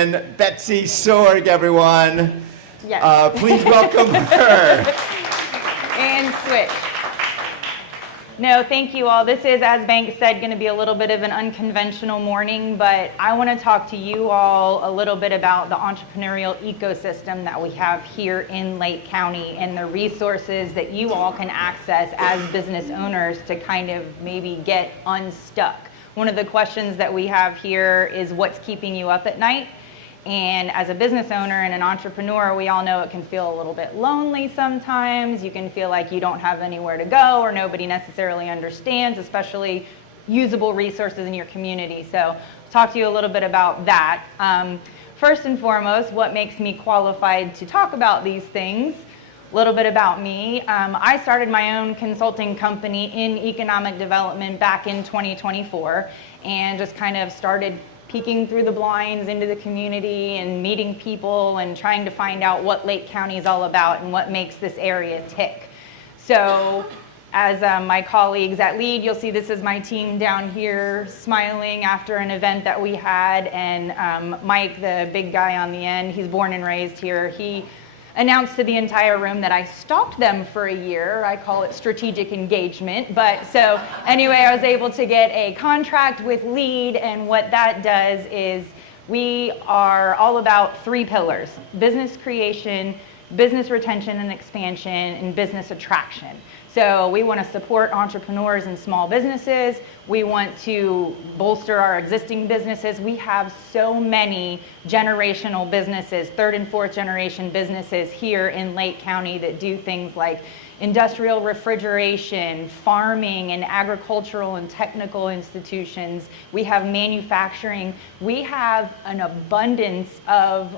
And Betsy Sorg, everyone. Yes. Please welcome her. And switch. No, thank you all. This is, as Banks said, going to be a little bit of an unconventional morning, but I want to talk to you all a little bit about the entrepreneurial ecosystem that we have here in Lake County and the resources that you all can access as business owners to kind of maybe get unstuck. One of the questions that we have here is what's keeping you up at night? And as a business owner and an entrepreneur, we all know it can feel a little bit lonely sometimes. You can feel like you don't have anywhere to go or nobody necessarily understands, especially usable resources in your community. So I'll talk to you a little bit about that. First and foremost, what makes me qualified to talk about these things? A little bit about me. I started my own consulting company in economic development back in 2024 and just kind of started peeking through the blinds into the community and meeting people and trying to find out what Lake County is all about and what makes this area tick. So as my colleagues at LEAD, you'll see this is my team down here smiling after an event that we had, and Mike, the big guy on the end, he's born and raised here. He announced to the entire room that I stopped them for a year. I call it strategic engagement. But so anyway, I was able to get a contract with LEAD, and what that does is we are all about three pillars: business creation, business retention and expansion, and business attraction. So we want to support entrepreneurs and small businesses. We want to bolster our existing businesses. We have so many generational businesses, third and fourth generation businesses here in Lake County that do things like industrial refrigeration, farming, and agricultural and technical institutions. We have manufacturing. We have an abundance of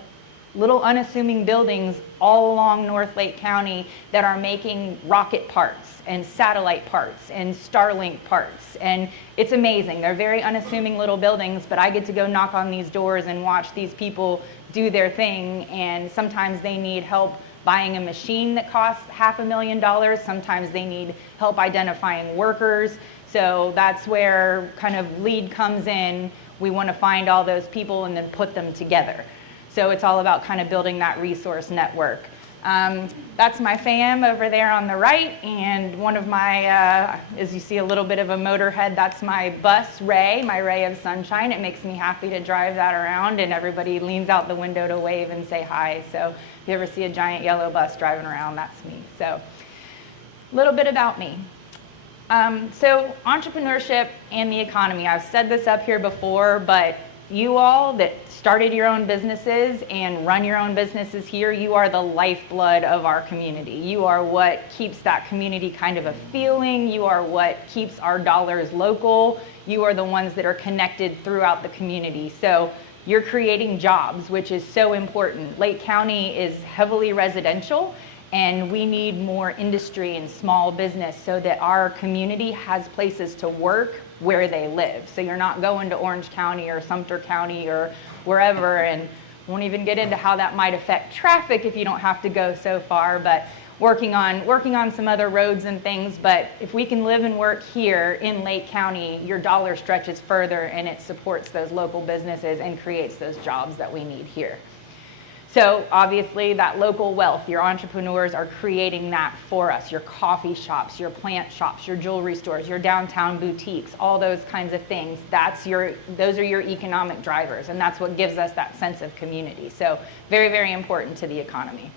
little unassuming buildings all along North Lake County that are making rocket parts and satellite parts and Starlink parts. And it's amazing. They're very unassuming little buildings, but I get to go knock on these doors and watch these people do their thing. And sometimes they need help buying a machine that costs $500,000. Sometimes they need help identifying workers. So that's where kind of LEAD comes in. We want to find all those people and then put them together. So it's all about kind of building that resource network. That's my fam over there on the right, and one of my, as you see a little bit of a motorhead, that's my bus, Ray, my ray of sunshine. It makes me happy to drive that around, and everybody leans out the window to wave and say hi. So if you ever see a giant yellow bus driving around, that's me. So a little bit about me. So entrepreneurship and the economy. I've said this up here before, but you all that started your own businesses and run your own businesses here, you are the lifeblood of our community. You are what keeps that community kind of a feeling. You are what keeps our dollars local. You are the ones that are connected throughout the community. So you're creating jobs, which is so important. Lake County is heavily residential, and we need more industry and small business so that our community has places to work where they live. So you're not going to Orange County or Sumter County or wherever, and won't even get into how that might affect traffic if you don't have to go so far, but working on some other roads and things. But if we can live and work here in Lake County, your dollar stretches further and it supports those local businesses and creates those jobs that we need here. So obviously that local wealth, your entrepreneurs are creating that for us. Your coffee shops, your plant shops, your jewelry stores, your downtown boutiques, all those kinds of things. Those are your economic drivers, and that's what gives us that sense of community. So very, very important to the economy.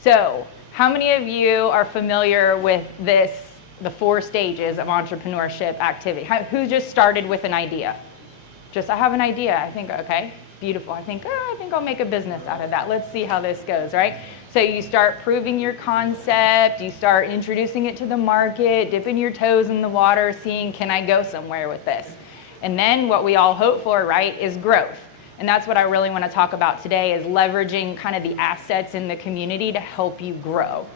So how many of you are familiar with the 4 stages of entrepreneurship activity? Who just started with an idea? Just, I have an idea, I think, okay. Beautiful. I think I'll make a business out of that. Let's see how this goes, right? So you start proving your concept, you start introducing it to the market, dipping your toes in the water, seeing, can I go somewhere with this? And then what we all hope for, right, is growth. And that's what I really want to talk about today, is leveraging kind of the assets in the community to help you grow.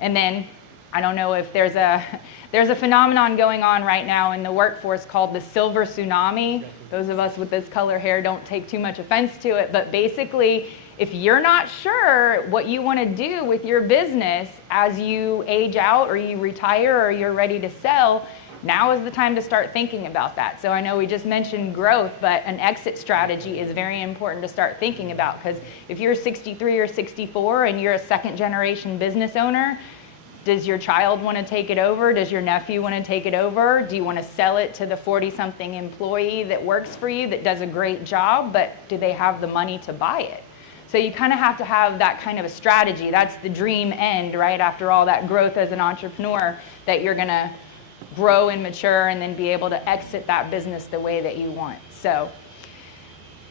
And then, I don't know if there's a phenomenon going on right now in the workforce called the silver tsunami. Those of us with this color hair don't take too much offense to it, but basically, if you're not sure what you want to do with your business as you age out or you retire or you're ready to sell, Now is the time to start thinking about that. So I know we just mentioned growth, but an exit strategy is very important to start thinking about, because if you're 63 or 64 and you're a second generation business owner, does your child want to take it over? Does your nephew want to take it over? Do you want to sell it to the 40-something employee that works for you that does a great job, but do they have the money to buy it? So you kind of have to have that kind of a strategy. That's the dream end, right? After all that growth as an entrepreneur, that you're going to grow and mature and then be able to exit that business the way that you want. So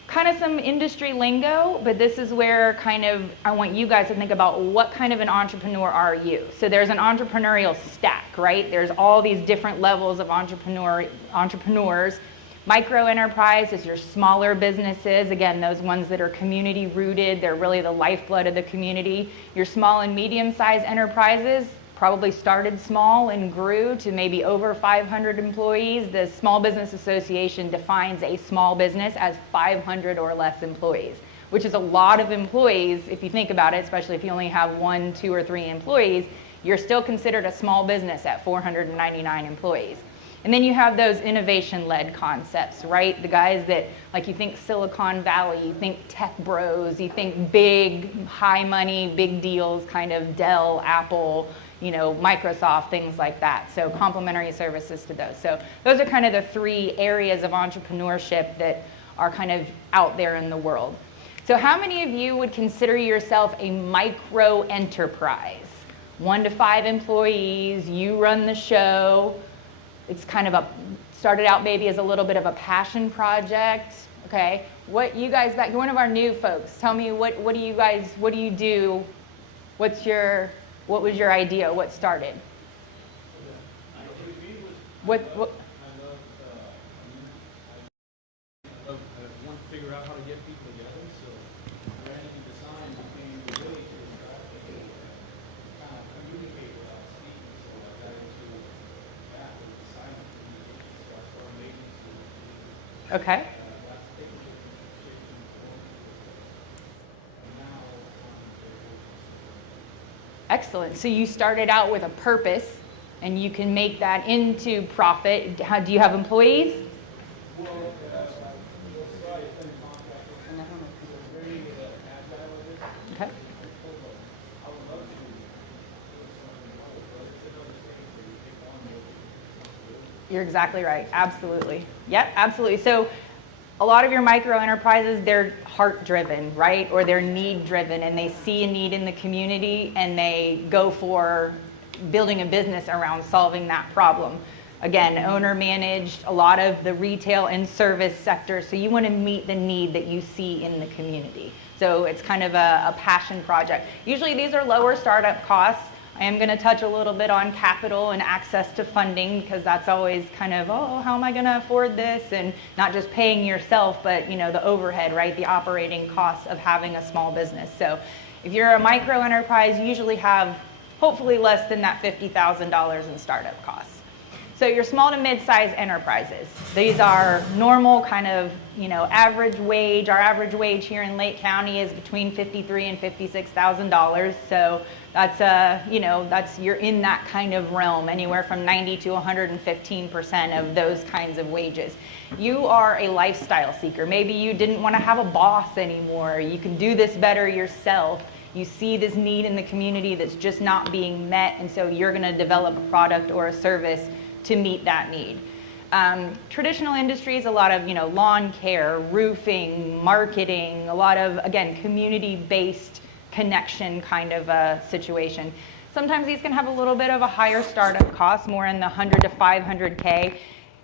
kind of some industry lingo, but this is where kind of I want you guys to think about what kind of an entrepreneur are you. So there's an entrepreneurial stack, right? There's all these different levels of entrepreneurs. Microenterprise is your smaller businesses, again, those ones that are community rooted, they're really the lifeblood of the community. Your small and medium-sized enterprises probably started small and grew to maybe over 500 employees. The Small Business Association defines a small business as 500 or less employees, which is a lot of employees if you think about it, especially if you only have 1, 2, or 3 employees. You're still considered a small business at 499 employees. And then you have those innovation-led concepts, right? The guys that, like, you think Silicon Valley, you think tech bros, you think big, high money, big deals, kind of Dell, Apple, you know, Microsoft, things like that. So complementary services to those. So those are kind of the 3 areas of entrepreneurship that are kind of out there in the world. So how many of you would consider yourself a micro-enterprise? 1 to 5 employees, you run the show. It's kind of started out maybe as a little bit of a passion project, okay? What you guys, back, one of our new folks, tell me what do you do? What was your idea? What started? What? I want to figure out how to get people together, so strategy design became the ability to interact and kind of communicate without speaking. So I got into that with the silent communication. So I started making some. Okay. Excellent. So you started out with a purpose, and you can make that into profit. Do you have employees? Okay. You're exactly right. Absolutely. Yep, absolutely. So a lot of your micro enterprises, they're heart driven, right? Or they're need driven, and they see a need in the community and they go for building a business around solving that problem. Again, owner managed, a lot of the retail and service sector. So you want to meet the need that you see in the community. So it's kind of a passion project. Usually these are lower startup costs. I am going to touch a little bit on capital and access to funding, because that's always kind of, oh, how am I going to afford this? And not just paying yourself, but, you know, the overhead, right? The operating costs of having a small business. So if you're a micro enterprise, you usually have hopefully less than that $50,000 in startup costs. So your small to mid-sized enterprises, these are normal kind of, you know, average wage. Our average wage here in Lake County is between $53,000 and $56,000. So that's you know, you're in that kind of realm, anywhere from 90 to 115% of those kinds of wages. You are a lifestyle seeker. Maybe you didn't want to have a boss anymore. You can do this better yourself. You see this need in the community that's just not being met, and so you're going to develop a product or a service to meet that need. Traditional industries, a lot of, you know, lawn care, roofing, marketing, a lot of, again, community-based connection kind of a situation. Sometimes these can have a little bit of a higher startup cost, more in the 100 to 500K.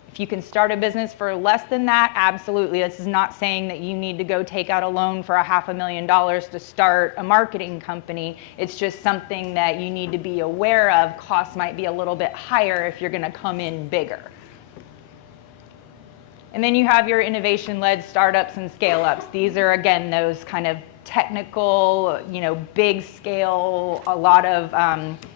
If you can start a business for less than that, absolutely. This is not saying that you need to go take out a loan for $500,000 to start a marketing company. It's just something that you need to be aware of. Costs might be a little bit higher if you're going to come in bigger. And then you have your innovation-led startups and scale-ups. These are, again, those kind of technical, you know, big scale, a lot of,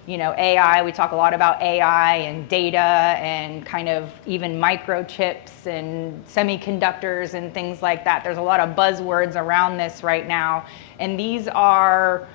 you know, AI. We talk a lot about AI and data and kind of even microchips and semiconductors and things like that. There's a lot of buzzwords around this right now. And these are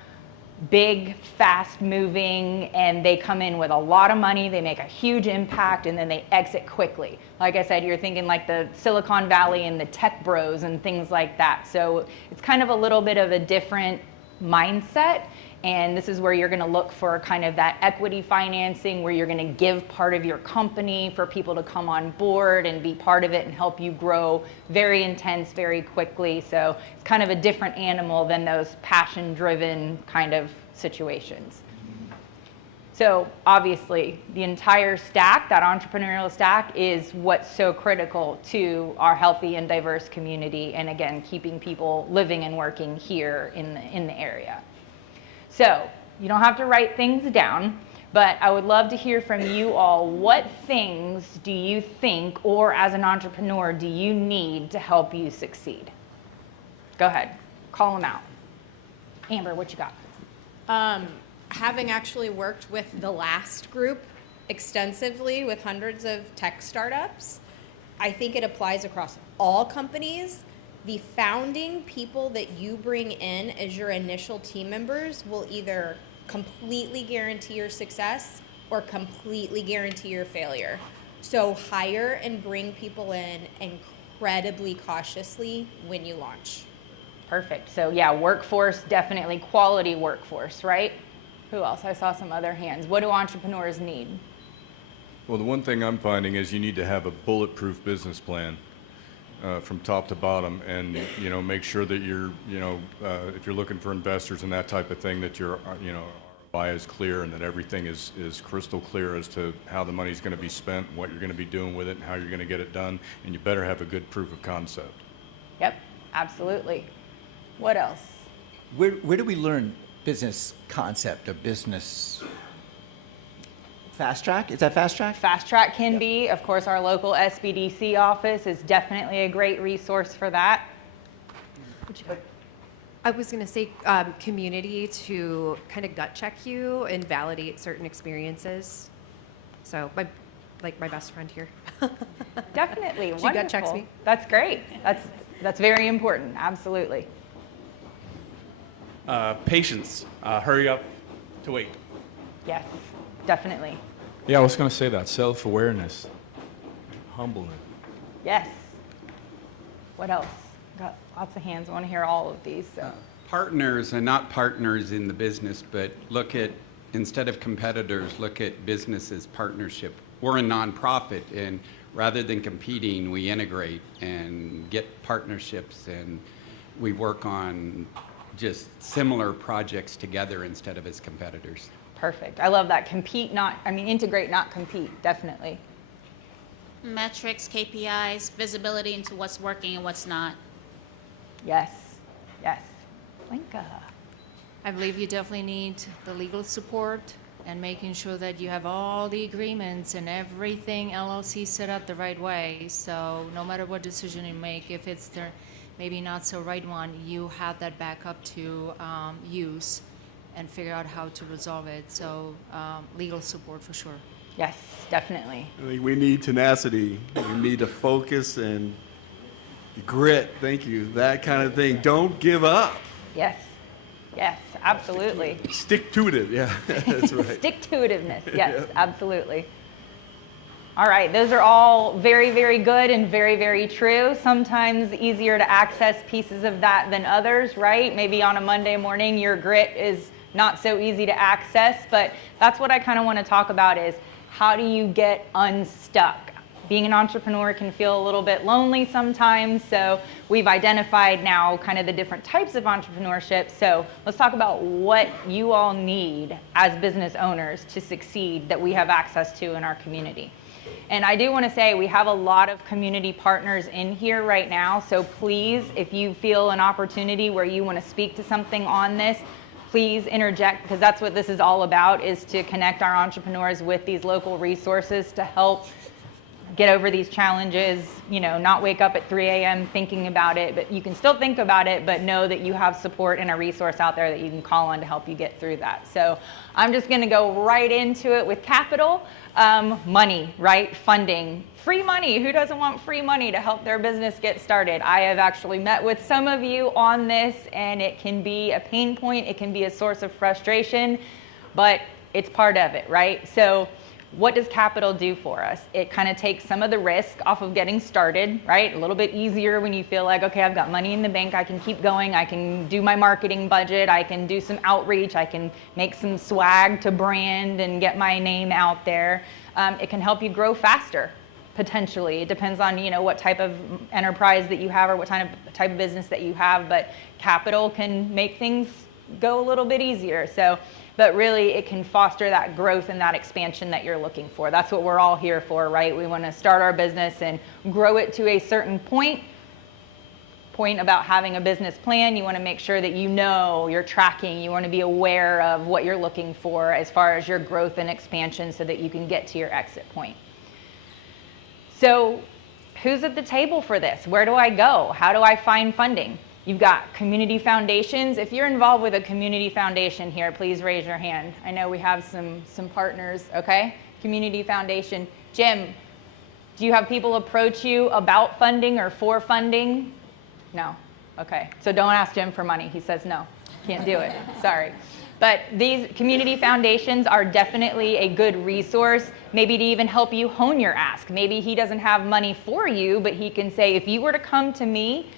big, fast moving, and they come in with a lot of money, they make a huge impact, and then they exit quickly. Like I said, you're thinking like the Silicon Valley and the tech bros and things like that. So it's kind of a little bit of a different mindset. And this is where you're going to look for kind of that equity financing, where you're going to give part of your company for people to come on board and be part of it and help you grow very intense, very quickly. So it's kind of a different animal than those passion-driven kind of situations. So obviously, the entire stack, that entrepreneurial stack, is what's so critical to our healthy and diverse community, and again, keeping people living and working here in the area. So you don't have to write things down, but I would love to hear from you all. What things do you think, or as an entrepreneur, do you need to help you succeed? Go ahead, call them out. Amber, what you got? Having actually worked with the last group extensively with hundreds of tech startups, I think it applies across all companies. The founding people that you bring in as your initial team members will either completely guarantee your success or completely guarantee your failure. So hire and bring people in incredibly cautiously when you launch. Perfect. So yeah, workforce, definitely quality workforce, right? Who else? I saw some other hands. What do entrepreneurs need? Well, the one thing I'm finding is you need to have a bulletproof business plan from top to bottom, and make sure that you're if you're looking for investors and that type of thing, that your ROI is clear and that everything is crystal clear as to how the money's going to be spent, what you're going to be doing with it, and how you're going to get it done, and you better have a good proof of concept. Yep, absolutely. What else? Where do we learn business concept or business? Fast Track? Is that Fast Track? Fast Track can be. Of course, our local SBDC office is definitely a great resource for that. I was going to say community to kind of gut check you and validate certain experiences. So my best friend here. Definitely. She Wonderful. gut checks me. That's great. That's very important. Absolutely. Patience. Hurry up to wait. Yes, definitely. Yeah, I was going to say that. Self-awareness. Humbling. Yes. What else? Got lots of hands. I want to hear all of these. So. Partners, and not partners in the business, but instead of competitors, look at business as partnership. We're a nonprofit, and rather than competing, we integrate and get partnerships, and we work on just similar projects together instead of as competitors. Perfect. I love that. Integrate, not compete. Definitely. Metrics, KPIs, visibility into what's working and what's not. Yes. Yes. Linka. I believe you definitely need the legal support and making sure that you have all the agreements and everything LLC set up the right way. So no matter what decision you make, if it's the maybe not so right one, you have that backup to use and figure out how to resolve it. So legal support for sure. Yes, definitely. I think we need tenacity. We need to focus and grit. Thank you. That kind of thing. Don't give up. Yes. Yes, absolutely. Stick to it. Yeah, that's right. Stick-to-itiveness. Yes, absolutely. All right, those are all very, very good and very, very true. Sometimes easier to access pieces of that than others, right? Maybe on a Monday morning, your grit is not so easy to access, but that's what I kind of want to talk about is how do you get unstuck? Being an entrepreneur can feel a little bit lonely sometimes, so we've identified now kind of the different types of entrepreneurship. So let's talk about what you all need as business owners to succeed that we have access to in our community. And I do want to say we have a lot of community partners in here right now, so please, if you feel an opportunity where you want to speak to something on this, please interject, because that's what this is all about, is to connect our entrepreneurs with these local resources to help get over these challenges, not wake up at 3 a.m. thinking about it, but you can still think about it, but know that you have support and a resource out there that you can call on to help you get through that. So I'm just gonna go right into it with capital. Money, right? Funding. Free money. Who doesn't want free money to help their business get started? I have actually met with some of you on this, and it can be a pain point. It can be a source of frustration, but it's part of it, right? So what does capital do for us? It kind of takes some of the risk off of getting started, right? A little bit easier when you feel like, okay, I've got money in the bank, I can keep going, I can do my marketing budget, I can do some outreach, I can make some swag to brand and get my name out there. It can help you grow faster, potentially. It depends on, what type of enterprise that you have or what type of business that you have, but capital can make things go a little bit easier. But really, it can foster that growth and that expansion that you're looking for. That's what we're all here for, right? We want to start our business and grow it to a certain point about having a business plan. You want to make sure that you're tracking. You want to be aware of what you're looking for as far as your growth and expansion so that you can get to your exit point. So who's at the table for this? Where do I go? How do I find funding? You've got community foundations. If you're involved with a community foundation here, please raise your hand. I know we have some partners, okay? Community foundation. Jim, do you have people approach you about funding or for funding? No, okay. So don't ask Jim for money. He says no, can't do it, sorry. But these community foundations are definitely a good resource, maybe to even help you hone your ask. Maybe he doesn't have money for you, but he can say, if you were to come to me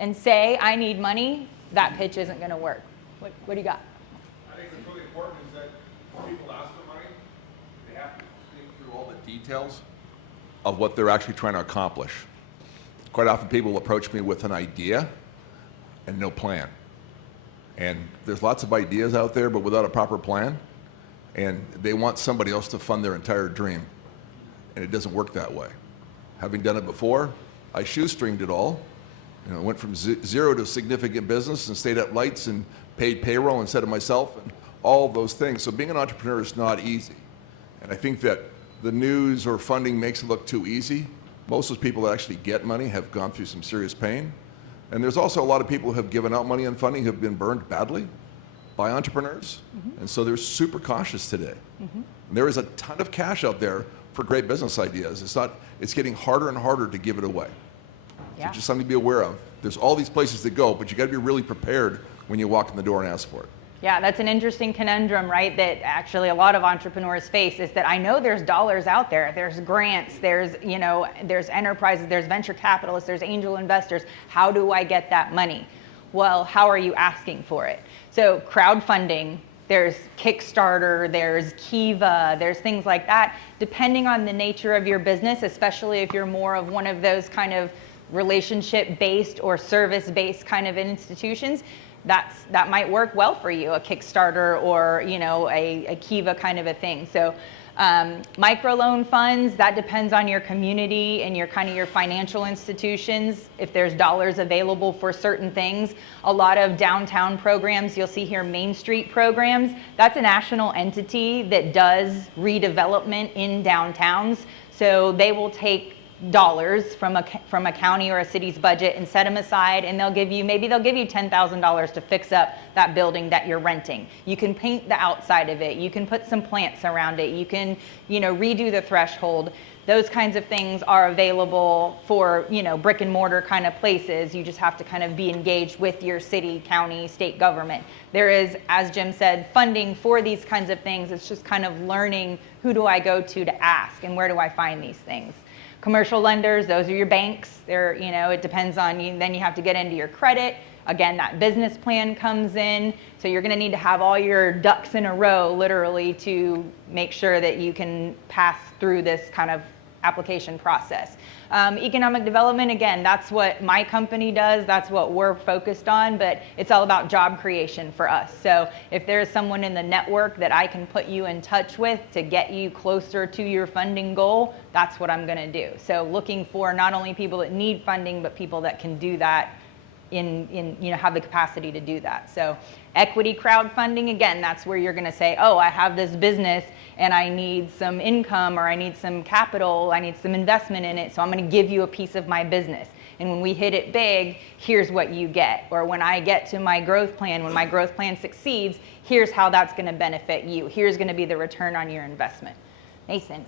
and say, I need money, that pitch isn't gonna work. What do you got? I think what's really important is that when people ask for money, they have to think through all the details of what they're actually trying to accomplish. Quite often people approach me with an idea and no plan. And there's lots of ideas out there, but without a proper plan. And they want somebody else to fund their entire dream. And it doesn't work that way. Having done it before, I shoestringed it all. Went from zero to significant business and stayed up lights and paid payroll instead of myself and all of those things. So being an entrepreneur is not easy. And I think that the news or funding makes it look too easy. Most of those people that actually get money have gone through some serious pain. And there's also a lot of people who have given out money on funding who have been burned badly by entrepreneurs. Mm-hmm. And so they're super cautious today. Mm-hmm. There is a ton of cash out there for great business ideas. It's getting harder and harder to give it away. Yeah. So just something to be aware of. There's all these places to go, but you got to be really prepared when you walk in the door and ask for it. Yeah, that's an interesting conundrum, right? That actually a lot of entrepreneurs face is that I know there's dollars out there. There's grants, there's enterprises, there's venture capitalists, there's angel investors. How do I get that money? Well, how are you asking for it? So crowdfunding, there's Kickstarter, there's Kiva, there's things like that. Depending on the nature of your business, especially if you're more of one of those kind of relationship-based or service-based kind of institutions, that might work well for you, a Kickstarter or a Kiva kind of a thing. So microloan funds, that depends on your community and your financial institutions. If there's dollars available for certain things, a lot of downtown programs, you'll see here Main Street programs, that's a national entity that does redevelopment in downtowns. So they will take dollars from a county or a city's budget and set them aside, and they'll give you $10,000 to fix up that building that you're renting. You can paint the outside of it, you can put some plants around it, you can redo the threshold. Those kinds of things are available for brick and mortar kind of places. You just have to kind of be engaged with your city, county, state government. There is, as Jim said, funding for these kinds of things. It's just kind of learning, who do I go to ask and where do I find these things. Commercial lenders, those are your banks. It depends on you. Then you have to get into your credit. Again, that business plan comes in. So you're going to need to have all your ducks in a row, literally, to make sure that you can pass through this kind of application process. Economic development, again, that's what my company does. That's what we're focused on, but it's all about job creation for us. So if there's someone in the network that I can put you in touch with to get you closer to your funding goal, that's what I'm going to do. So looking for not only people that need funding, but people that can do that have the capacity to do that. So equity crowdfunding, again, that's where you're going to say, oh, I have this business and I need some income, or I need some capital, I need some investment in it, so I'm going to give you a piece of my business. And when we hit it big, here's what you get. Or when I get to my growth plan, when my growth plan succeeds, here's how that's going to benefit you. Here's going to be the return on your investment. Nathan.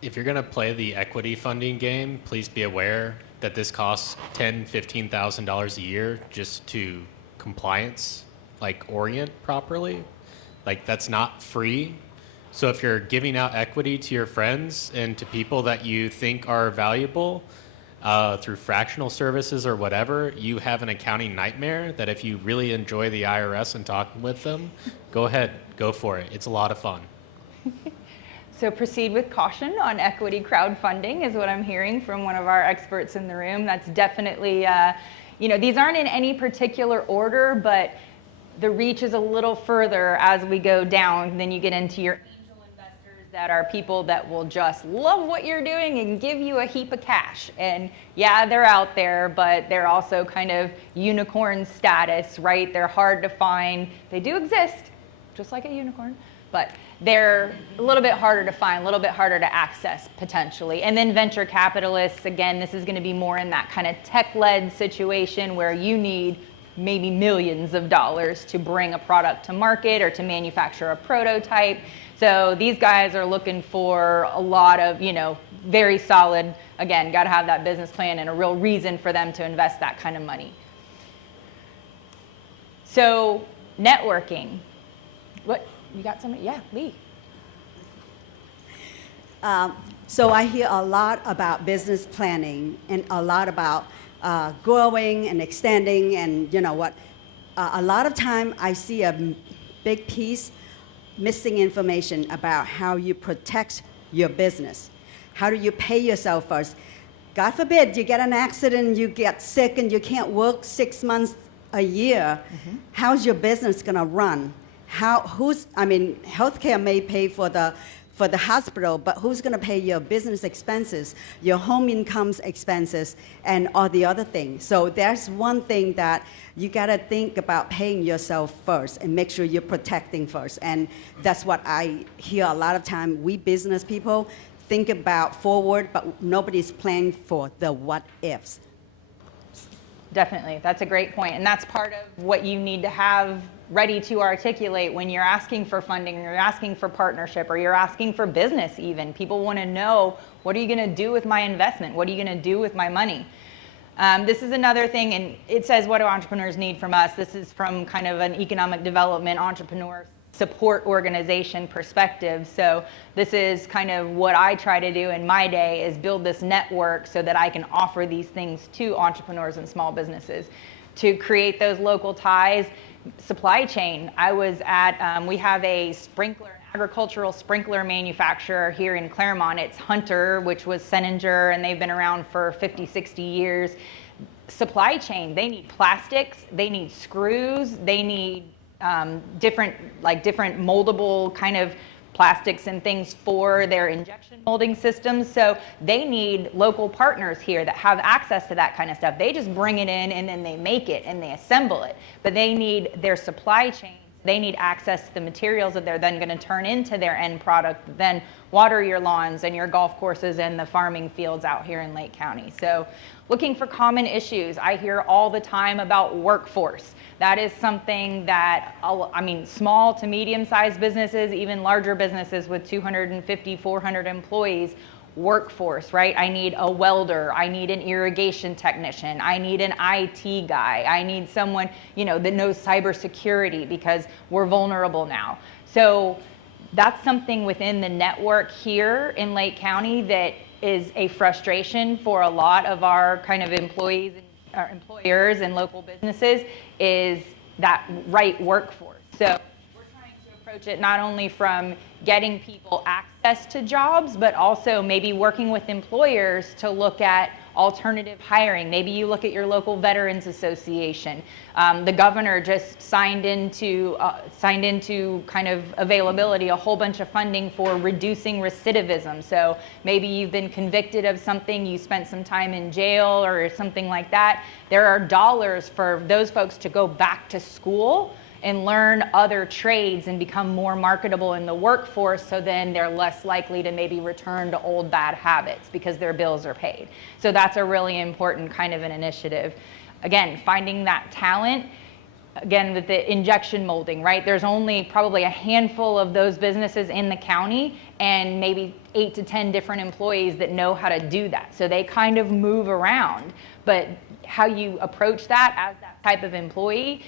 If you're going to play the equity funding game, please be aware that this costs $10,000, $15,000 a year just to compliance, like orient properly. Like that's not free. So if you're giving out equity to your friends and to people that you think are valuable through fractional services or whatever, you have an accounting nightmare that if you really enjoy the IRS and talking with them, go ahead, go for it. It's a lot of fun. So proceed with caution on equity crowdfunding is what I'm hearing from one of our experts in the room. That's definitely, these aren't in any particular order, but the reach is a little further as we go down. Then you get into your angel investors that are people that will just love what you're doing and give you a heap of cash. And yeah, they're out there, but they're also kind of unicorn status, right? They're hard to find. They do exist, just like a unicorn, but they're a little bit harder to find, a little bit harder to access potentially. And then venture capitalists, again, this is going to be more in that kind of tech-led situation where you need maybe millions of dollars to bring a product to market or to manufacture a prototype. So these guys are looking for a lot of, very solid, again, got to have that business plan and a real reason for them to invest that kind of money. So networking. What? You got somebody? Yeah, Lee. So I hear a lot about business planning and a lot about growing and extending, and a lot of time I see a big piece missing information about how you protect your business. How do you pay yourself first? God forbid you get an accident, you get sick, and you can't work 6 months, a year. Mm-hmm. How's your business gonna run? Healthcare may pay for the hospital, but who's going to pay your business expenses, your home incomes expenses, and all the other things? So there's one thing that you got to think about paying yourself first and make sure you're protecting first. And that's what I hear a lot of time. We business people think about forward, but nobody's planning for the what ifs. Definitely, that's a great point. And that's part of what you need to have ready to articulate when you're asking for funding, or you're asking for partnership, or you're asking for business even. People want to know, what are you going to do with my investment? What are you going to do with my money? This is another thing, and it says, what do entrepreneurs need from us? This is from kind of an economic development entrepreneur support organization perspective. So this is kind of what I try to do in my day, is build this network so that I can offer these things to entrepreneurs and small businesses to create those local ties. Supply chain. I was at, we have a agricultural sprinkler manufacturer here in Clermont. It's Hunter, which was Seninger, and they've been around for 50, 60 years. Supply chain, they need plastics, they need screws, they need different moldable kind of plastics and things for their injection molding systems. So they need local partners here that have access to that kind of stuff. They just bring it in and then they make it and they assemble it. But they need their supply chain. They need access to the materials that they're then going to turn into their end product, then water your lawns and your golf courses and the farming fields out here in Lake County. So looking for common issues. I hear all the time about workforce. That is something that, small to medium-sized businesses, even larger businesses with 250, 400 employees, workforce, right? I need a welder, I need an irrigation technician, I need an IT guy, I need someone, that knows cybersecurity, because we're vulnerable now. So that's something within the network here in Lake County that is a frustration for a lot of our kind of employees, our employers and local businesses, is that right workforce. So we're trying to approach it not only from getting people access to jobs, but also maybe working with employers to look at alternative hiring. Maybe you look at your local veterans association. The governor just signed into kind of availability a whole bunch of funding for reducing recidivism. So maybe you've been convicted of something, you spent some time in jail or something like that. There are dollars for those folks to go back to school and learn other trades and become more marketable in the workforce, so then they're less likely to maybe return to old bad habits because their bills are paid. So that's a really important kind of an initiative. Again, finding that talent. Again, with the injection molding, right? There's only probably a handful of those businesses in the county and maybe 8 to 10 different employees that know how to do that. So they kind of move around. But how you approach that as that type of employee,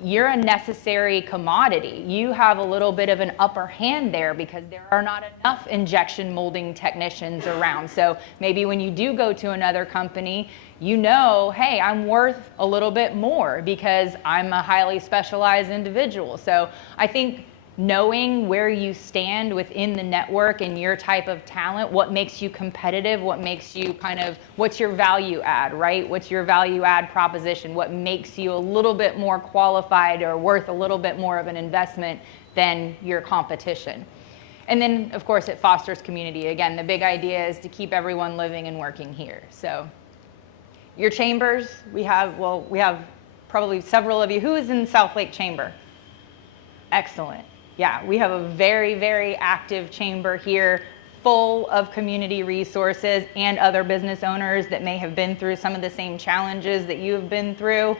you're a necessary commodity. You have a little bit of an upper hand there because there are not enough injection molding technicians around. So maybe when you do go to another company, you know, hey, I'm worth a little bit more because I'm a highly specialized individual. So I think knowing where you stand within the network and your type of talent, what makes you competitive, what makes you kind of, what's your value add, right? What's your value add proposition? What makes you a little bit more qualified or worth a little bit more of an investment than your competition? And then, of course, it fosters community. Again, the big idea is to keep everyone living and working here. So your chambers, we have probably several of you. Who is in South Lake Chamber? Excellent. Yeah, we have a very, very active chamber here, full of community resources and other business owners that may have been through some of the same challenges that you have been through.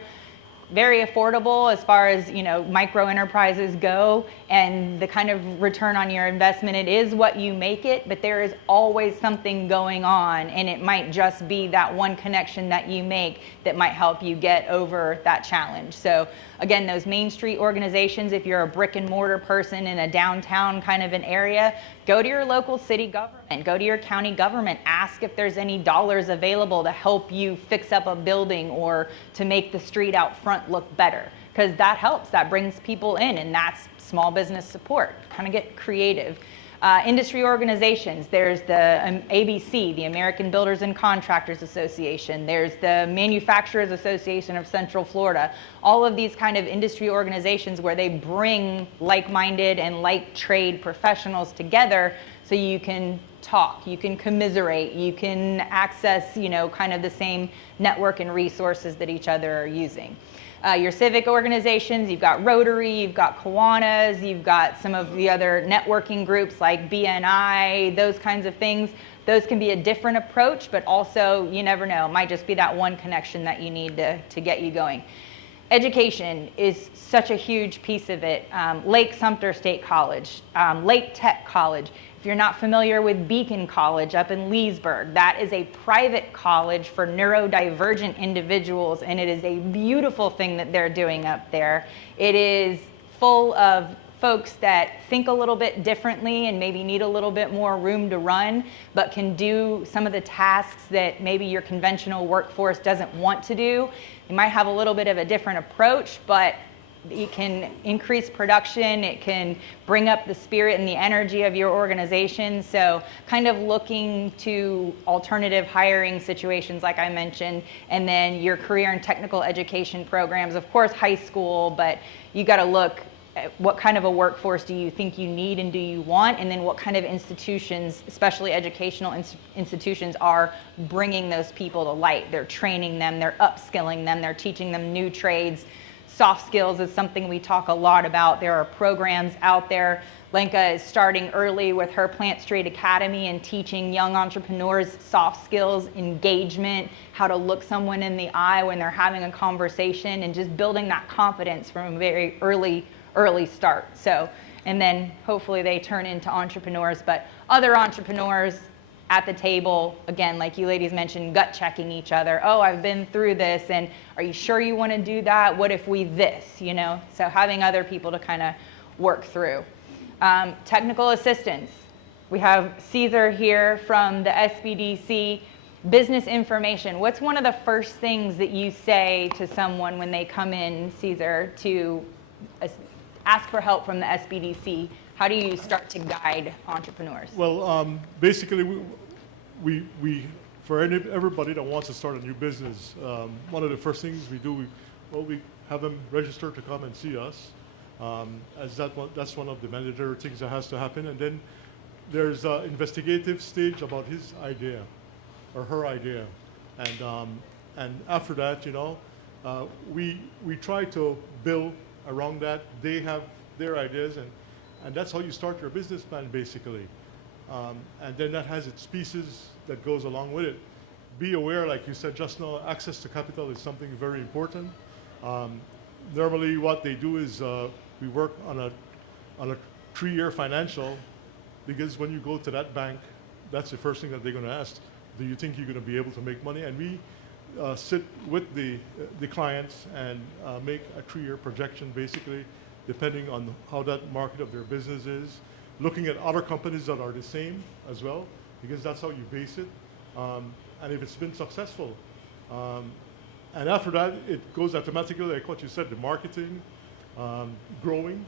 Very affordable as far as, you know, microenterprises go, and the kind of return on your investment. It is what you make it, but there is always something going on, and it might just be that one connection that you make that might help you get over that challenge. So again, those Main Street organizations, if you're a brick and mortar person in a downtown kind of an area, go to your local city government, go to your county government, ask if there's any dollars available to help you fix up a building or to make the street out front look better, because that helps, that brings people in, and that's small business support. Kind of get creative. Industry organizations, there's the ABC, the American Builders and Contractors Association, there's the Manufacturers Association of Central Florida, all of these kind of industry organizations where they bring like-minded and like trade professionals together so you can talk, you can commiserate, you can access, you know, kind of the same network and resources that each other are using. Your civic organizations, you've got Rotary, you've got Kiwanis, you've got some of the other networking groups like BNI, those kinds of things. Those can be a different approach, but also, you never know, it might just be that one connection that you need to get you going. Education is such a huge piece of it. Lake Sumter State College, Lake Tech College. If you're not familiar with Beacon College up in Leesburg, that is a private college for neurodivergent individuals, and it is a beautiful thing that they're doing up there. It is full of folks that think a little bit differently and maybe need a little bit more room to run, but can do some of the tasks that maybe your conventional workforce doesn't want to do. You might have a little bit of a different approach, but it can increase production, it can bring up the spirit and the energy of your organization. So kind of looking to alternative hiring situations like I mentioned, and then your career and technical education programs, of course high school, but you got to look at what kind of a workforce do you think you need and do you want, and then what kind of institutions, especially educational institutions, are bringing those people to light. They're training them, they're upskilling them, they're teaching them new trades. Soft skills is something we talk a lot about. There are programs out there. Lenka is starting early with her Plant Street Academy and teaching young entrepreneurs soft skills, engagement, how to look someone in the eye when they're having a conversation, and just building that confidence from a very early start. So, and then hopefully they turn into entrepreneurs, but other entrepreneurs at the table, again, like you ladies mentioned, gut checking each other. Oh, I've been through this, and are you sure you want to do that? What if we this, you know? So having other people to kind of work through. Technical assistance. We have Caesar here from the SBDC. Business information. What's one of the first things that you say to someone when they come in, Caesar, to ask for help from the SBDC? How do you start to guide entrepreneurs? Well, basically, we for everybody that wants to start a new business, one of the first things we do, we have them register to come and see us, as that's one of the mandatory things that has to happen. And then there's an investigative stage about his idea or her idea, and after that, you know, we try to build around that. They have their ideas, and that's how you start your business plan, basically. And then that has its pieces that goes along with it. Be aware, like you said just now, access to capital is something very important. Normally what they do is we work on a 3-year financial, because when you go to that bank, that's the first thing that they're going to ask. Do you think you're going to be able to make money? And we sit with the clients and make a 3-year projection, basically, depending on how that market of their business is. Looking at other companies that are the same as well, because that's how you base it. And if it's been successful. And after that, it goes automatically, like what you said, the marketing, growing,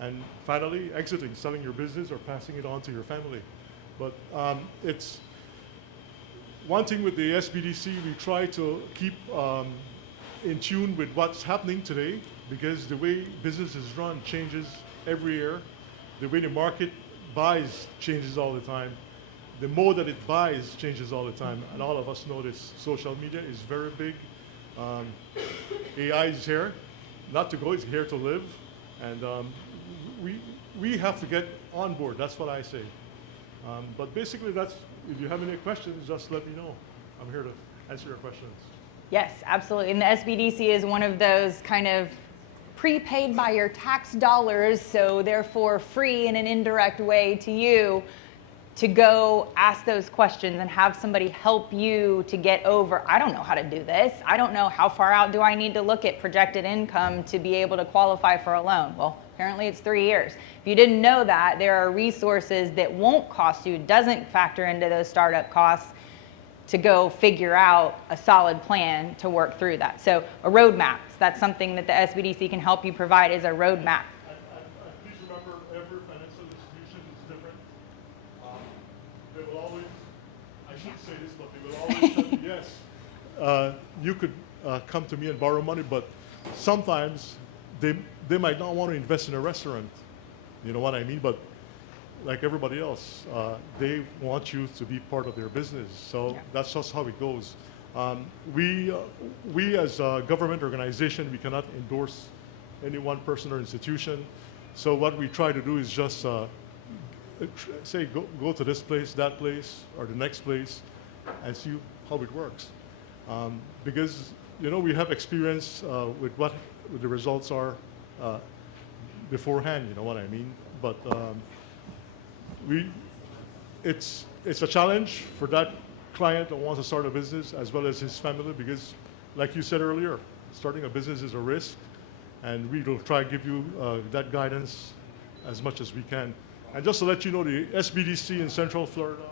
and finally exiting, selling your business or passing it on to your family. But it's one thing with the SBDC, we try to keep in tune with what's happening today, because the way business is run changes every year. The way the market buys changes all the time. The mode that it buys changes all the time, and all of us know this. Social media is very big. AI is here, not to go, it's here to live, and we have to get on board. That's what I say. But basically, that's. If you have any questions, just let me know. I'm here to answer your questions. Yes, absolutely. And the SBDC is one of those kind of prepaid by your tax dollars, so therefore free in an indirect way to you to go ask those questions and have somebody help you to get over, I don't know how to do this. I don't know how far out do I need to look at projected income to be able to qualify for a loan. Well, apparently it's 3 years. If you didn't know that, there are resources that won't cost you, doesn't factor into those startup costs, to go figure out a solid plan to work through that. So a roadmap, that's something that the SBDC can help you provide, is a roadmap. Please remember, every financial institution is different. They will always, I shouldn't say this, but they will always tell you, yes, you could come to me and borrow money, but sometimes they might not want to invest in a restaurant. You know what I mean? But like everybody else, they want you to be part of their business. So that's just how it goes. We as a government organization, we cannot endorse any one person or institution. So what we try to do is just say, go to this place, that place, or the next place, and see how it works. Because, you know, we have experience with what the results are beforehand, you know what I mean? But it's a challenge for that client that wants to start a business as well as his family, because like you said earlier, starting a business is a risk, and we will try to give you that guidance as much as we can. And just to let you know, the SBDC in Central Florida,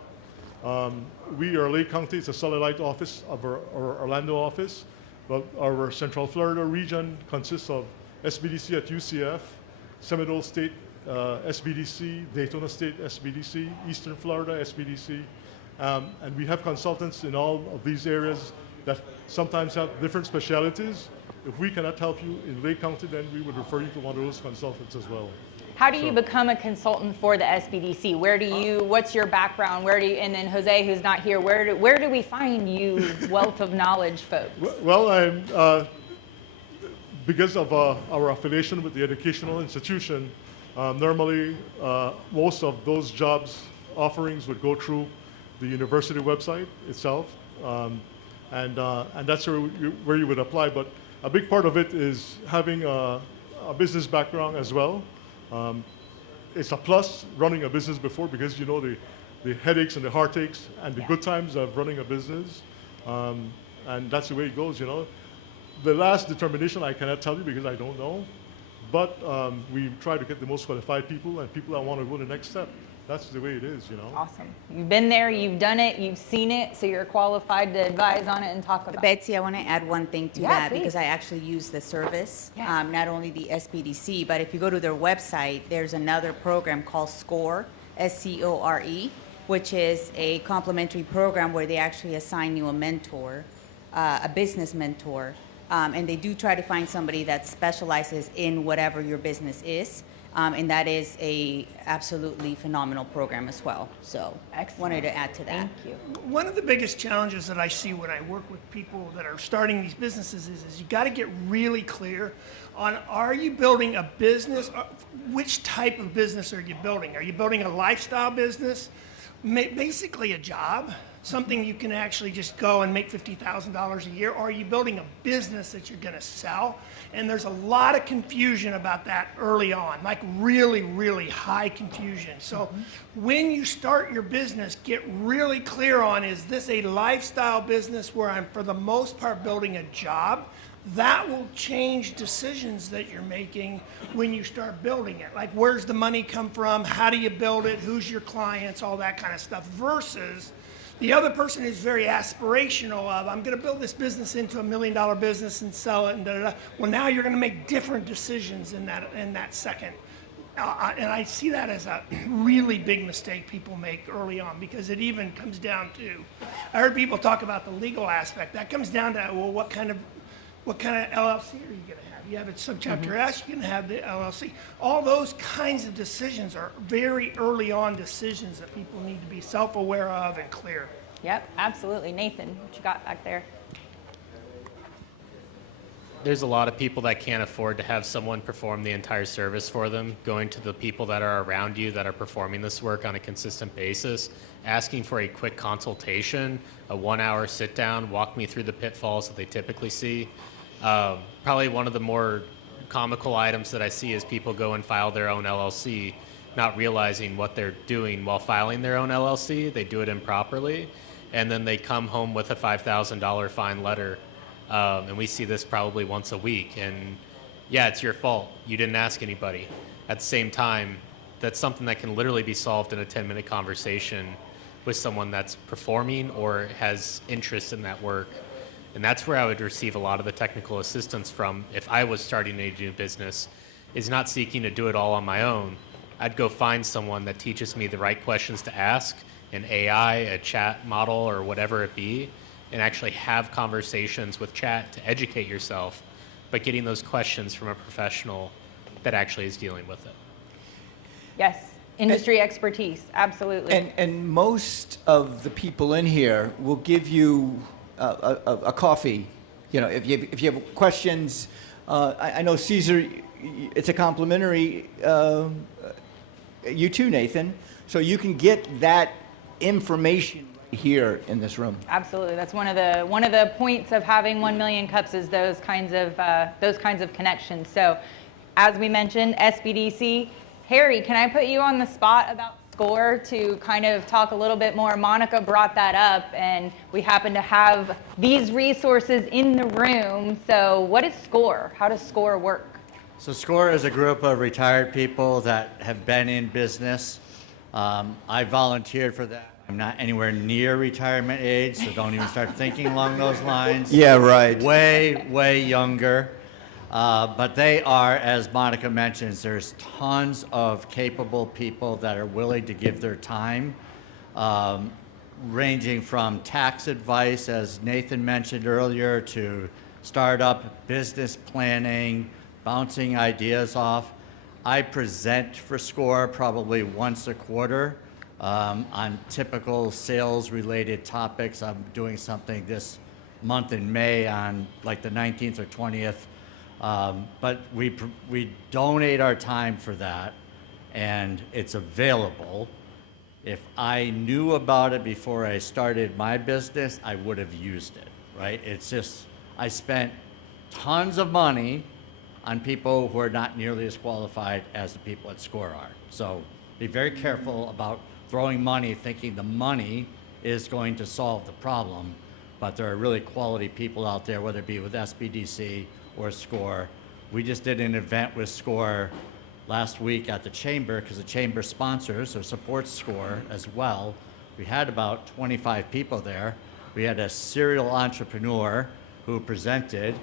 we are Lake County, it's a satellite office of our Orlando office, but our Central Florida region consists of SBDC at UCF, Seminole State SBDC, Daytona State SBDC, Eastern Florida SBDC, and we have consultants in all of these areas that sometimes have different specialties. If we cannot help you in Lake County, then we would refer you to one of those consultants as well. How do you become a consultant for the SBDC? Where do you, what's your background? Where do you, and then Jose, who's not here, where do we find you wealth of knowledge folks? Well, I'm, because of our affiliation with the educational institution, normally most of those jobs offerings would go through the university website itself, and that's where you would apply. But a big part of it is having a business background as well. It's a plus running a business before, because you know the headaches and the heartaches and the good times of running a business, and that's the way it goes, you know. The last determination I cannot tell you because I don't know, but we try to get the most qualified people and people that want to go the next step. That's the way it is, you know. Awesome. You've been there, you've done it, you've seen it, so you're qualified to advise on it and talk about it. Betsy, I want to add one thing to that, because I actually use the service, Yes. not only the SBDC, but if you go to their website, there's another program called SCORE, S-C-O-R-E, which is a complimentary program where they actually assign you a mentor, a business mentor, and they do try to find somebody that specializes in whatever your business is. And that is a absolutely phenomenal program as well. So wanted to add to that. Thank you. One of the biggest challenges that I see when I work with people that are starting these businesses is you got to get really clear on, are you building a business? Which type of business are you building? Are you building a lifestyle business? Basically a job, something you can actually just go and make $50,000 a year, or are you building a business that you're going to sell? And there's a lot of confusion about that early on, like really, really high confusion. So when you start your business, get really clear on, is this a lifestyle business where I'm for the most part building a job? That will change decisions that you're making when you start building it. Like, where's the money come from? How do you build it? Who's your clients? All that kind of stuff. Versus the other person is very aspirational of, I'm going to build this business into $1 million business and sell it and da, da, da. Well, now you're going to make different decisions in that second. And I see that as a really big mistake people make early on, because it even comes down to, I heard people talk about the legal aspect. That comes down to, well, what kind of LLC are you going to have? You have a subchapter S, you can have the LLC. All those kinds of decisions are very early on decisions that people need to be self-aware of and clear. Yep, absolutely. Nathan, what you got back there? There's a lot of people that can't afford to have someone perform the entire service for them. Going to the people that are around you that are performing this work on a consistent basis, asking for a quick consultation, a 1-hour sit down, walk me through the pitfalls that they typically see. Probably one of the more comical items that I see is people go and file their own LLC, not realizing what they're doing while filing their own LLC. They do it improperly, and then they come home with a $5,000 fine letter. And we see this probably once a week. And yeah, it's your fault. You didn't ask anybody. At the same time, that's something that can literally be solved in a 10-minute conversation with someone that's performing or has interest in that work. And that's where I would receive a lot of the technical assistance from if I was starting a new business, is not seeking to do it all on my own. I'd go find someone that teaches me the right questions to ask, an AI, a chat model, or whatever it be, and actually have conversations with chat to educate yourself, but getting those questions from a professional that actually is dealing with it. Yes, industry expertise, absolutely. And most of the people in here will give you a coffee. You know, if you have questions, I know Caesar, it's a complimentary, you too, Nathan, so you can get that information here in this room. Absolutely, that's one of the points of having 1 million cups is those kinds of connections. So, as we mentioned, SBDC. Harry, can I put you on the spot about SCORE to kind of talk a little bit more? Monica brought that up, and we happen to have these resources in the room. So, what is SCORE? How does SCORE work? So SCORE is a group of retired people that have been in business. I volunteered for that. I'm not anywhere near retirement age, so don't even start thinking along those lines. Yeah, right. Way, way younger. But they are, as Monica mentions, there's tons of capable people that are willing to give their time, ranging from tax advice, as Nathan mentioned earlier, to startup business planning, bouncing ideas off. I present for SCORE probably once a quarter. On typical sales-related topics. I'm doing something this month in May on like the 19th or 20th. But we donate our time for that, and it's available. If I knew about it before I started my business, I would have used it, right? It's just, I spent tons of money on people who are not nearly as qualified as the people at SCORE are. So be very careful about throwing money thinking the money is going to solve the problem, but there are really quality people out there, whether it be with SBDC or SCORE. We just did an event with SCORE last week at the Chamber, because the Chamber sponsors or supports SCORE as well. We had about 25 people there. We had a serial entrepreneur who presented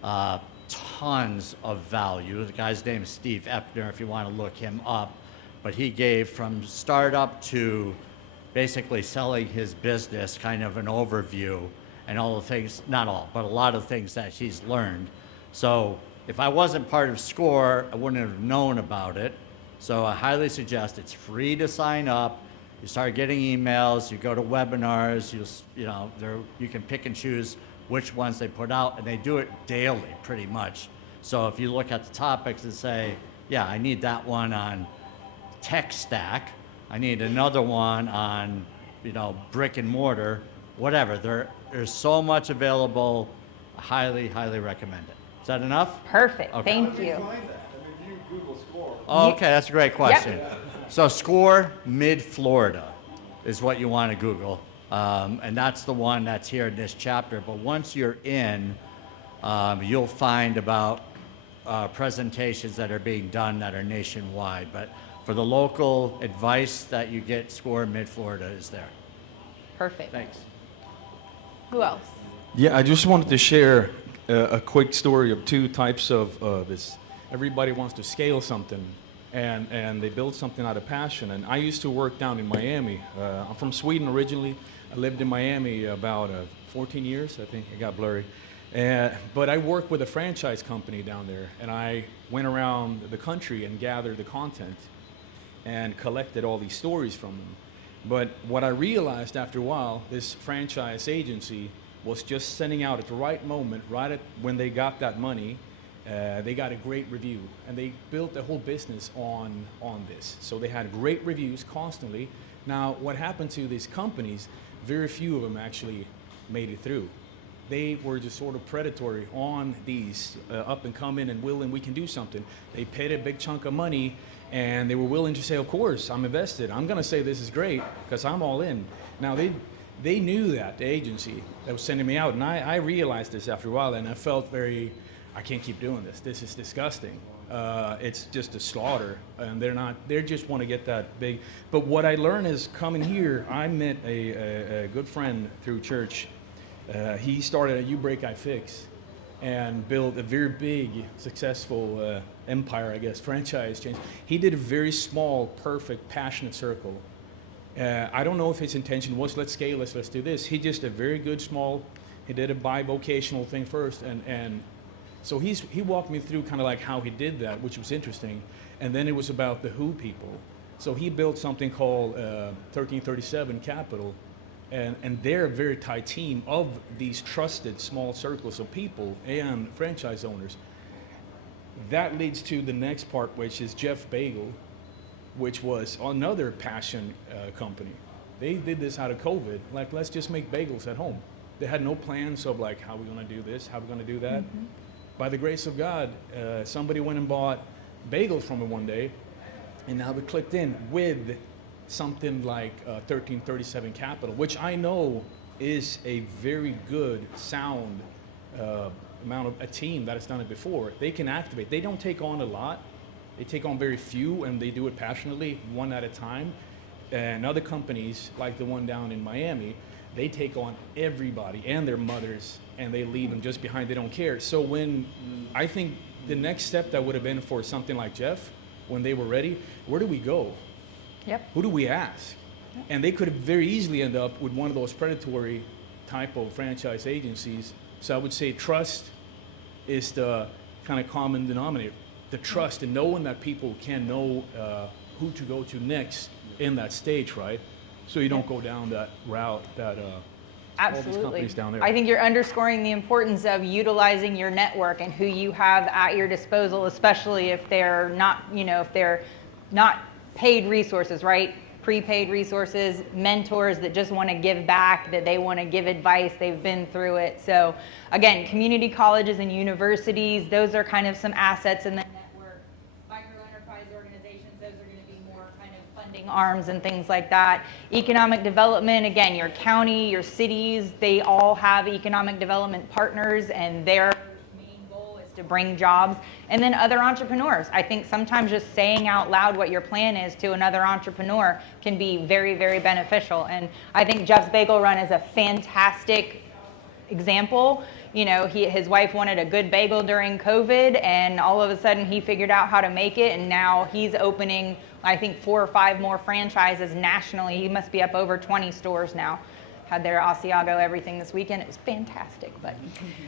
tons of value. The guy's name is Steve Epner, if you want to look him up. But he gave from startup to basically selling his business, kind of an overview, and all the things, not all, but a lot of things that he's learned. So If I wasn't part of SCORE, I wouldn't have known about it. So I highly suggest it's free to sign up. You start getting emails, you go to webinars, you can pick and choose which ones they put out, and they do it daily pretty much. So if you look at the topics and say, yeah, I need that one on tech stack, I need another one on, brick and mortar, whatever. There's so much available. I highly, highly recommend it. Is that enough? Perfect. Okay. Thank you. You Google SCORE. Okay, that's a great question. So SCORE Mid-Florida is what you want to Google. And that's the one that's here in this chapter. But once you're in, you'll find about presentations that are being done that are nationwide. But for the local advice that you get, SCORE Mid-Florida is there. Perfect. Thanks. Who else? Yeah, I just wanted to share a quick story of two types of this. Everybody wants to scale something, and they build something out of passion. And I used to work down in Miami. I'm from Sweden originally. I lived in Miami about 14 years. I think it got blurry. But I worked with a franchise company down there, and I went around the country and gathered the content and collected all these stories from them. But what I realized after a while, this franchise agency was just sending out at the right moment, when they got that money, they got a great review, and they built a whole business on this. So they had great reviews constantly. Now, what happened to these companies, very few of them actually made it through. They were just sort of predatory on these up and coming and willing, we can do something. They paid a big chunk of money, and they were willing to say, of course, I'm invested. I'm going to say this is great because I'm all in. Now, they knew that, the agency that was sending me out, and I realized this after a while, and I felt I can't keep doing this. This is disgusting. It's just a slaughter, and they just want to get that big. But what I learned is coming here, I met a good friend through church. He started a You Break, I Fix, and built a very big, successful empire, I guess, franchise chain. He did a very small, perfect, passionate circle. I don't know if his intention was, let's scale this, let's do this. He just a very good small, he did a bivocational thing first, and so he walked me through kind of like how he did that, which was interesting. And then it was about the who people. So he built something called 1337 Capital, and they're a very tight team of these trusted small circles of people and franchise owners. That leads to the next part, which is Jeff Bagel, which was another passion company. They did this out of COVID, like, let's just make bagels at home. They had no plans of like, how are we gonna do this, how are we gonna do that? Mm-hmm. By the grace of God, somebody went and bought bagels from it one day, and now we clicked in with something like 1337 Capital, which I know is a very good, sound amount of a team that has done it before. They can activate. They don't take on a lot. They take on very few, and they do it passionately, one at a time. And other companies, like the one down in Miami, they take on everybody and their mothers, and they leave them just behind. They don't care. So when I think the next step that would have been for something like Jeff, when they were ready, where do we go? Yep. Who do we ask? Yep. And they could have very easily end up with one of those predatory type of franchise agencies. So I would say trust is the kind of common denominator. The trust and knowing that people can know who to go to next in that stage, right? So you don't go down that route that all these companies down there. I think you're underscoring the importance of utilizing your network and who you have at your disposal, especially if they're not, if they're not paid resources, right? Prepaid resources, mentors that just want to give back, that they want to give advice, they've been through it. So again, community colleges and universities, those are kind of some assets in the network. Microenterprise organizations, those are going to be more kind of funding arms and things like that. Economic development, again, your county, your cities, they all have economic development partners, and their main goal is to bring jobs. And then other entrepreneurs. I think sometimes just saying out loud what your plan is to another entrepreneur can be very, very beneficial. And I think Jeff's Bagel Run is a fantastic example. His wife wanted a good bagel during COVID, and all of a sudden he figured out how to make it, and now he's opening, I think, 4 or 5 more franchises nationally. He must be up over 20 stores now. Had their Asiago everything this weekend. It was fantastic. But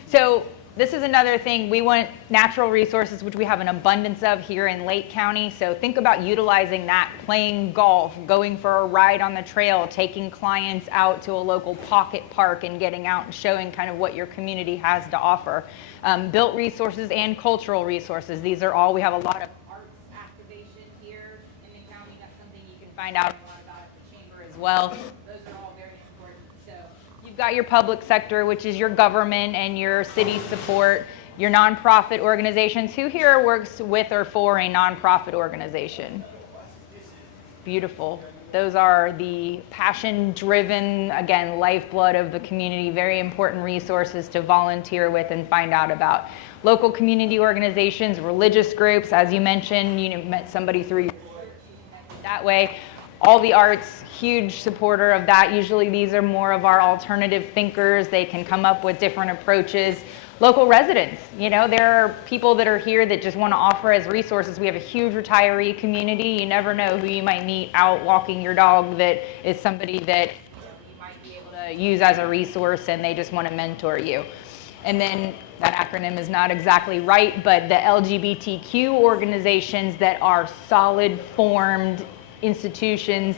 so this is another thing. We want natural resources, which we have an abundance of here in Lake County. So think about utilizing that, playing golf, going for a ride on the trail, taking clients out to a local pocket park and getting out and showing kind of what your community has to offer. Built resources and cultural resources. These are all, we have a lot of arts activation here in the county. That's something you can find out a lot about at the chamber as well. Those are all very important. So you've got your public sector, which is your government and your city support, your nonprofit organizations. Who here works with or for a nonprofit organization? Beautiful. Those are the passion-driven, again, lifeblood of the community, very important resources to volunteer with and find out about. Local community organizations, religious groups, as you mentioned, you met somebody through your that way. All the arts, huge supporter of that. Usually these are more of our alternative thinkers. They can come up with different approaches. Local residents, there are people that are here that just want to offer as resources. We have a huge retiree community. You never know who you might meet out walking your dog that is somebody that you might be able to use as a resource, and they just want to mentor you. And then that acronym is not exactly right, but the LGBTQ organizations that are solid formed institutions,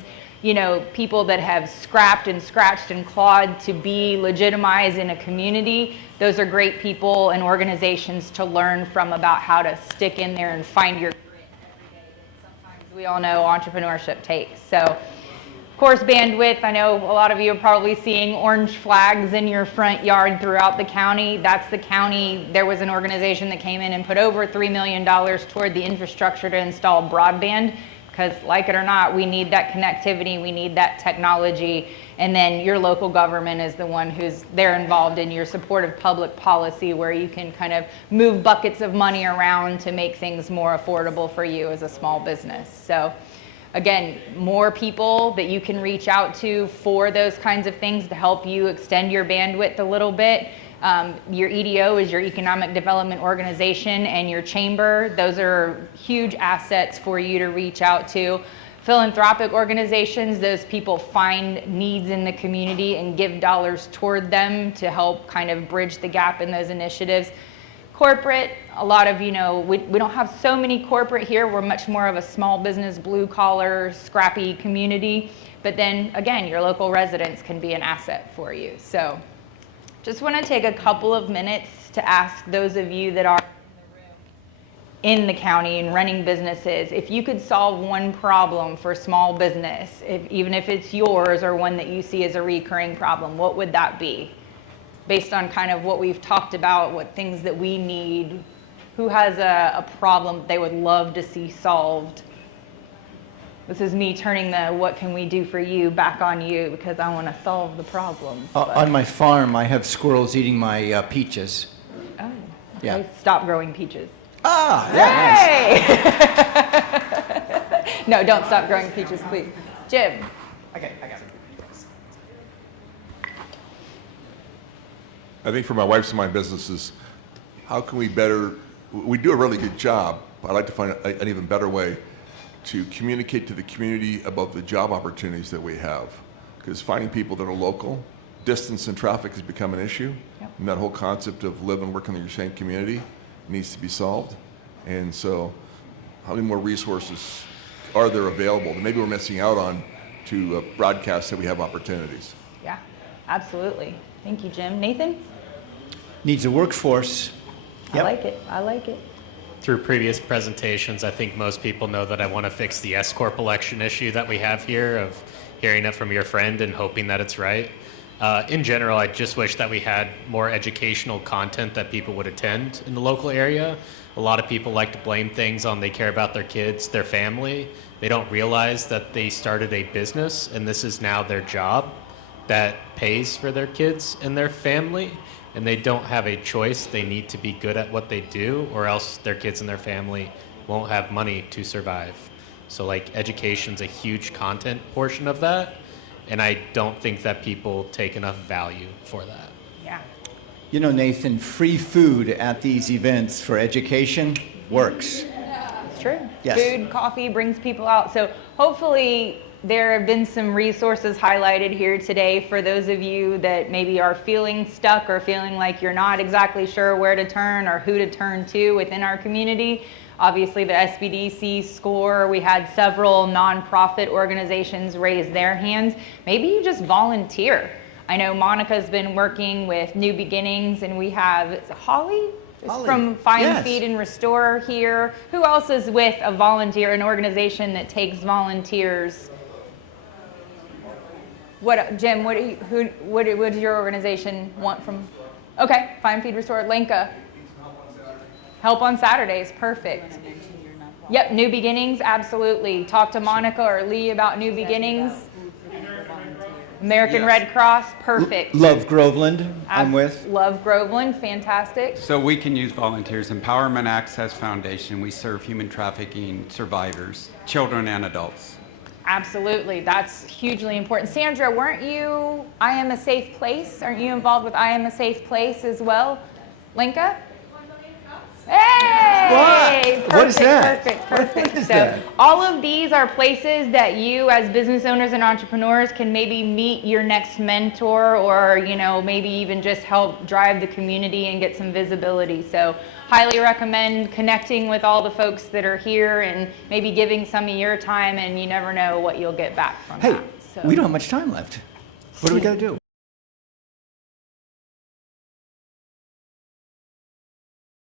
people that have scrapped and scratched and clawed to be legitimized in a community. Those are great people and organizations to learn from about how to stick in there and find your grit every day that sometimes we all know entrepreneurship takes. So, of course, bandwidth. I know a lot of you are probably seeing orange flags in your front yard throughout the county. That's the county. There was an organization that came in and put over $3 million toward the infrastructure to install broadband. Because like it or not, we need that connectivity, we need that technology, and then your local government is the one they're involved in your supportive public policy where you can kind of move buckets of money around to make things more affordable for you as a small business. So again, more people that you can reach out to for those kinds of things to help you extend your bandwidth a little bit. Your EDO is your Economic Development Organization, and your chamber. Those are huge assets for you to reach out to. Philanthropic organizations, those people find needs in the community and give dollars toward them to help kind of bridge the gap in those initiatives. Corporate, a lot of, we don't have so many corporate here. We're much more of a small business, blue collar, scrappy community. But then again, your local residents can be an asset for you. So just want to take a couple of minutes to ask those of you that are in the county and running businesses, if you could solve one problem for small business, even if it's yours or one that you see as a recurring problem, what would that be? Based on kind of what we've talked about, what things that we need, who has a problem they would love to see solved? This is me turning the what can we do for you back on you because I want to solve the problem. On my farm, I have squirrels eating my peaches. Oh, yeah. I stopped growing peaches. Ah, yeah, nice. No, don't stop growing peaches, please. Jim. Okay, I got it. I think for my wife's and my businesses, how can we we do a really good job, but I'd like to find an even better way to communicate to the community about the job opportunities that we have. Because finding people that are local, distance and traffic has become an issue. Yep. And that whole concept of live and work in your same community needs to be solved. And so how many more resources are there available that maybe we're missing out on to broadcast that we have opportunities? Yeah, absolutely. Thank you, Jim. Nathan? Needs a workforce. Yep. I like it. Through previous presentations, I think most people know that I want to fix the S-Corp election issue that we have here of hearing it from your friend and hoping that it's right. In general, I just wish that we had more educational content that people would attend in the local area. A lot of people like to blame things on they care about their kids, their family. They don't realize that they started a business and this is now their job that pays for their kids and their family. And they don't have a choice. They need to be good at what they do or else their kids and their family won't have money to survive. So like education's a huge content portion of that. And I don't think that people take enough value for that. Yeah. You know, Nathan, free food at these events for education works. It's true. Yes. Food, coffee brings people out. So hopefully there have been some resources highlighted here today for those of you that maybe are feeling stuck or feeling like you're not exactly sure where to turn or who to turn to within our community. Obviously, the SBDC SCORE, we had several nonprofit organizations raise their hands. Maybe you just volunteer. I know Monica's been working with New Beginnings, and we have, is it Holly? From Find, yes. Feed, and Restore here. Who else is with a volunteer, an organization that takes volunteers? What, Jim, what does your organization want from? Okay, Find, Feed, Restore, Lenka. Help on Saturdays, perfect. Yep, New Beginnings, absolutely. Talk to Monica or Lee about New Beginnings. American Red Cross, perfect. Love Groveland, I'm with. Love Groveland, fantastic. So we can use volunteers. Empowerment Access Foundation, we serve human trafficking survivors, children and adults. Absolutely, that's hugely important. Sandra, weren't you I Am a Safe Place? Aren't you involved with I Am a Safe Place as well? Lenka? Hey! What? What is that? Perfect. What is So that? all of these are places that you as business owners and entrepreneurs can maybe meet your next mentor or, you know, maybe even just help drive the community and get some visibility. So highly recommend connecting with all the folks that are here and maybe giving some of your time, and you never know what you'll get back from Hey, that. So. we don't have much time left. What do we got to do?